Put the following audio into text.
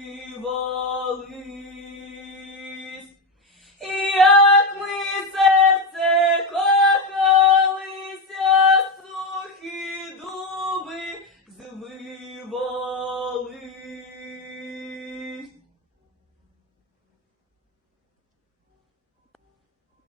Viva